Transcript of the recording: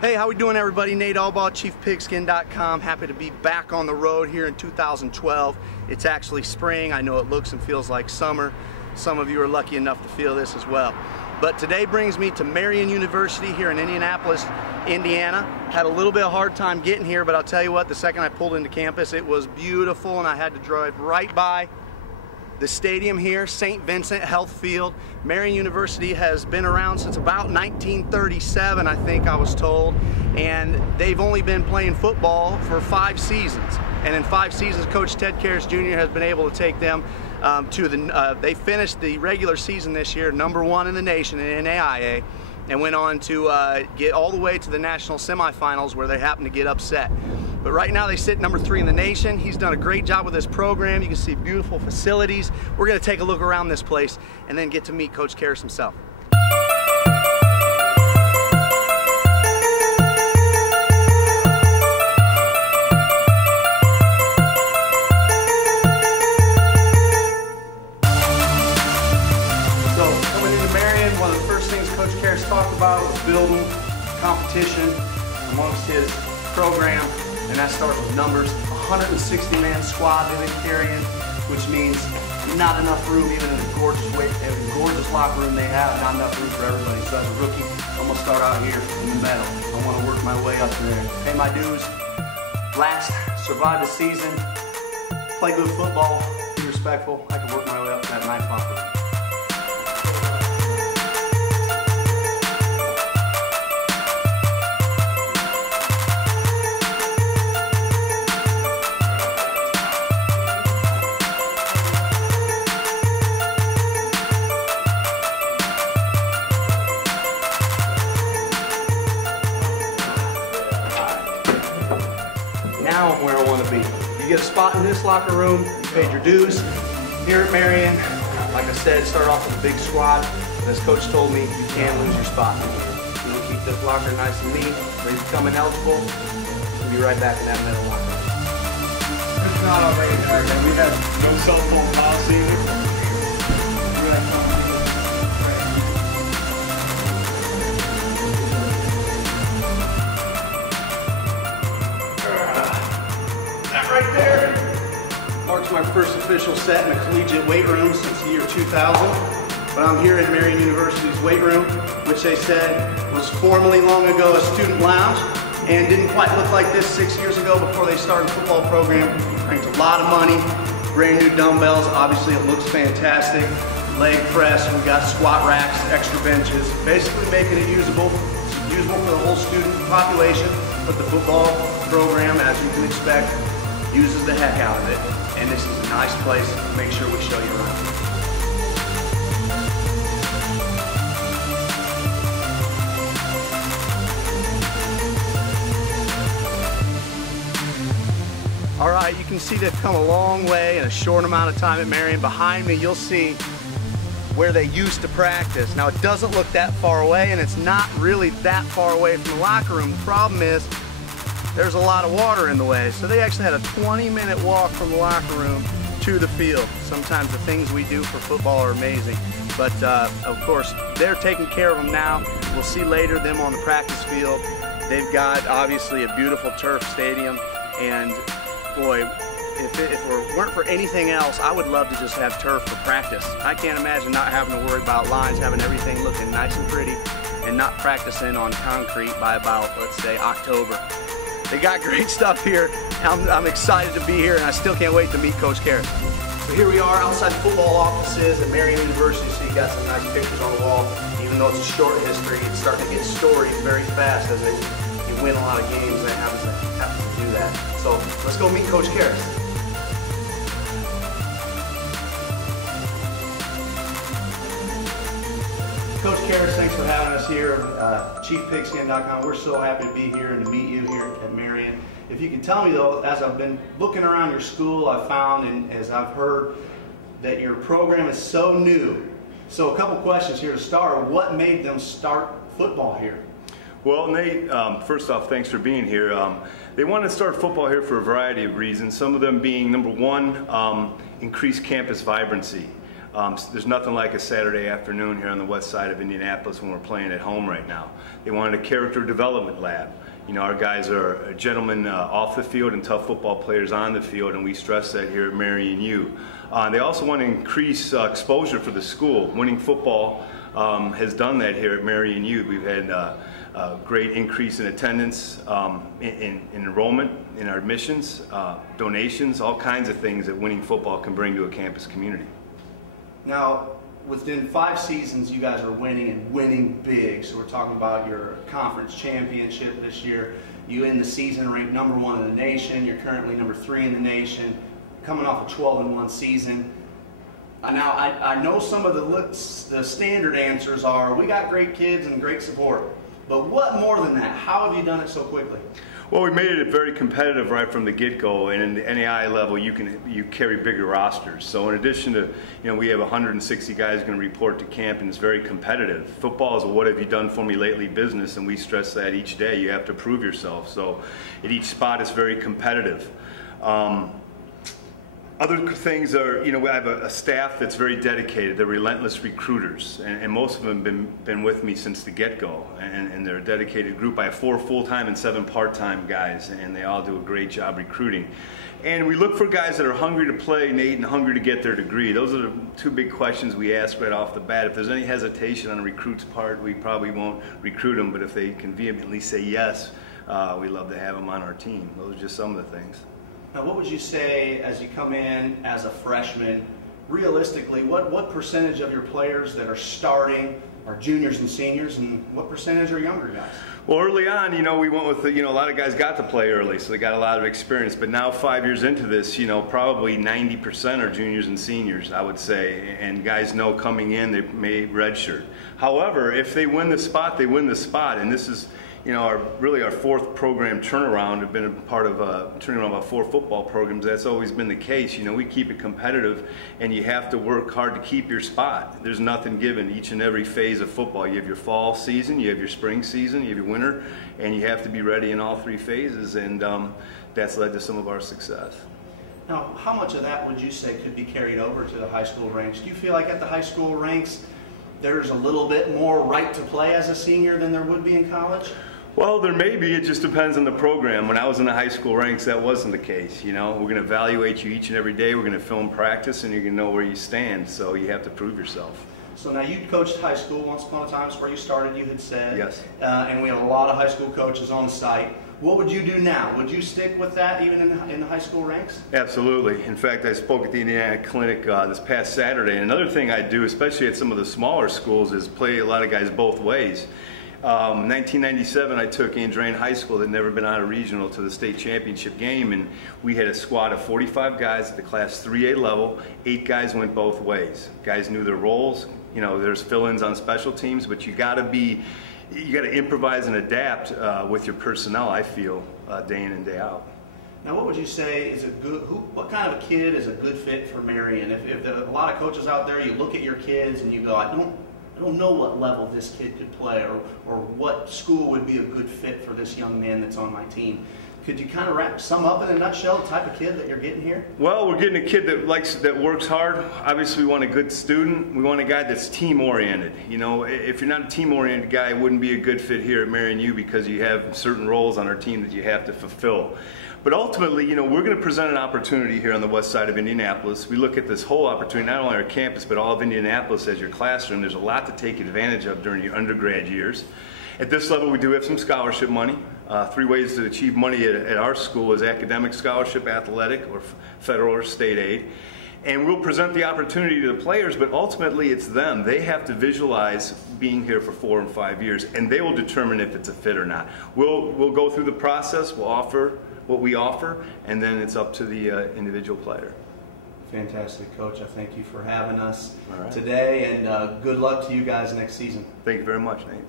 Hey, how we doing, everybody? Nate Albaugh, ChiefPigskin.com. Happy to be back on the road here in 2012. It's actually spring. I know it looks and feels like summer. Some of you are lucky enough to feel this as well. But today brings me to Marian University here in Indianapolis, Indiana. Had a little bit of a hard time getting here, but I'll tell you what, the second I pulled into campus, it was beautiful, and I had to drive right by the stadium here, St. Vincent Health Field. Marian University has been around since about 1937, I think I was told, and they've only been playing football for 5 seasons. And in 5 seasons, Coach Ted Karras Jr. has been able to take them to the, they finished the regular season this year #1 in the nation in NAIA, and went on to get all the way to the national semifinals where they happened to get upset. But right now they sit #3 in the nation. He's done a great job with this program. You can see beautiful facilities. We're going to take a look around this place and then get to meet Coach Karras himself. So coming into Marian, one of the first things Coach Karras talked about was building competition amongst his program. And that starts with numbers. 160-man squad they've been carrying, which means not enough room, even in a gorgeous locker room they have, not enough room for everybody. So as a rookie, I'm gonna start out here in the middle. I want to work my way up there, pay my dues, last, survive the season, play good football, be respectful. I can work my way up to that 9 o'clock room. Now I'm where I want to be. You get a spot in this locker room, you paid your dues. Here at Marian, like I said, start off with a big squad. But as Coach told me, you can't lose your spot. We'll keep this locker nice and neat, ready to come ineligible. We'll be right back in that middle locker. It's not already there. We have no cell phone policy. Right there marks my first official set in a collegiate weight room since the year 2000. But I'm here at Marian University's weight room, which they said was formerly long ago a student lounge and didn't quite look like this 6 years ago before they started the football program. Ranked a lot of money, brand new dumbbells. Obviously it looks fantastic. Leg press, we got squat racks, extra benches, basically making it usable for the whole student population. But the football program, as you can expect, uses the heck out of it. And this is a nice place. Make sure we show you around. All right, you can see they've come a long way in a short amount of time at Marian. Behind me, you'll see where they used to practice. Now, it doesn't look that far away, and it's not really that far away from the locker room. The problem is, there's a lot of water in the way. So they actually had a 20-minute walk from the locker room to the field. Sometimes the things we do for football are amazing. But of course, they're taking care of them now. We'll see later them on the practice field. They've got obviously a beautiful turf stadium. And boy, if it weren't for anything else, I would love to just have turf for practice. I can't imagine not having to worry about lines, having everything looking nice and pretty, and not practicing on concrete by about, let's say, October. They got great stuff here. I'm excited to be here, and I still can't wait to meet Coach Karras. So here we are outside the football offices at Marian University. So you got some nice pictures on the wall. Even though it's a short history, it's starting to get storied very fast as you win a lot of games. That happens to do that. So let's go meet Coach Karras. Coach Karras, thanks for having us here, ChiefPigskin.com. We're so happy to be here and to meet you here at Marian. If you can tell me though, as I've been looking around your school, I've found and as I've heard that your program is so new. So a couple questions here to start. What made them start football here? Well, Nate, first off, thanks for being here. They wanted to start football here for a variety of reasons, some of them being, number one, increased campus vibrancy. There's nothing like a Saturday afternoon here on the west side of Indianapolis when we're playing at home right now. They wanted a character development lab. You know, our guys are gentlemen off the field and tough football players on the field, and we stress that here at Marian U. They also want to increase exposure for the school. Winning football has done that here at Marian U. We've had a great increase in attendance, in enrollment, in our admissions, donations, all kinds of things that winning football can bring to a campus community. Now, within 5 seasons, you guys are winning and winning big. So we're talking about your conference championship this year. You end the season ranked #1 in the nation. You're currently #3 in the nation, coming off a 12-1 season. Now, I know some of the standard answers are, we got great kids and great support. But what more than that? How have you done it so quickly? Well, we made it very competitive right from the get-go, and in the NAIA level, you carry bigger rosters. So in addition to, we have 160 guys going to report to camp, and it's very competitive. Football is a what have you done for me lately business, and we stress that each day. You have to prove yourself. So at each spot, it's very competitive. Other things are, we have a staff that's very dedicated. They're relentless recruiters, and most of them have been with me since the get-go, and they're a dedicated group. I have 4 full-time and 7 part-time guys, and they all do a great job recruiting. And we look for guys that are hungry to play, Nate, and hungry to get their degree. Those are the 2 big questions we ask right off the bat. If there's any hesitation on a recruit's part, we probably won't recruit them, but if they can vehemently say yes, we love to have them on our team. Those are just some of the things. Now, what would you say as you come in as a freshman, realistically, what percentage of your players that are starting are juniors and seniors, and what percentage are younger guys? Well, early on, we went with, a lot of guys got to play early, so they got a lot of experience. But now 5 years into this, probably 90% are juniors and seniors, I would say. And guys know coming in, they may redshirt. However, if they win the spot, they win the spot. And this is, really our 4th program turnaround. We've been a part of turning around about 4 football programs. That's always been the case. We keep it competitive, and you have to work hard to keep your spot. There's nothing given each and every phase of football. You have your fall season, you have your spring season, you have your winter, and you have to be ready in all 3 phases, and that's led to some of our success. Now, how much of that would you say could be carried over to the high school ranks? Do you feel like at the high school ranks there's a little bit more right to play as a senior than there would be in college? Well, there may be. It just depends on the program. When I was in the high school ranks, that wasn't the case. We're going to evaluate you each and every day. We're going to film practice, and you're going to know where you stand. So you have to prove yourself. So now you coached high school once upon a time. That's where you started, you had said. Yes. And we have a lot of high school coaches on site. What would you do now? Would you stick with that even in the high school ranks? Absolutely. In fact, I spoke at the Indiana Clinic this past Saturday. And another thing I do, especially at some of the smaller schools, is play a lot of guys both ways. 1997, I took Andrean High School that had never been on a regional to the state championship game, and we had a squad of 45 guys at the Class 3A level. 8 guys went both ways. Guys knew their roles. There's fill-ins on special teams, but you got to improvise and adapt with your personnel, I feel, day in and day out. Now, what would you say is what kind of a kid is a good fit for Marian? If there are a lot of coaches out there, you look at your kids and you go, I don't know what level this kid could play, or what school would be a good fit for this young man that's on my team. Could you kind of sum up in a nutshell the type of kid that you're getting here? Well, we're getting a kid that works hard. Obviously, we want a good student. We want a guy that's team-oriented. If you're not a team-oriented guy, it wouldn't be a good fit here at Marian U because you have certain roles on our team that you have to fulfill. But ultimately, we're going to present an opportunity here on the west side of Indianapolis. We look at this whole opportunity, not only our campus, but all of Indianapolis as your classroom. There's a lot to take advantage of during your undergrad years. At this level, we do have some scholarship money. 3 ways to achieve money at our school is academic scholarship, athletic, or federal or state aid. And we'll present the opportunity to the players, but ultimately it's them. They have to visualize being here for 4 and 5 years, and they will determine if it's a fit or not. We'll go through the process, we'll offer what we offer, and then it's up to the individual player. Fantastic, Coach. I thank you for having us today, and good luck to you guys next season. Thank you very much, Nate.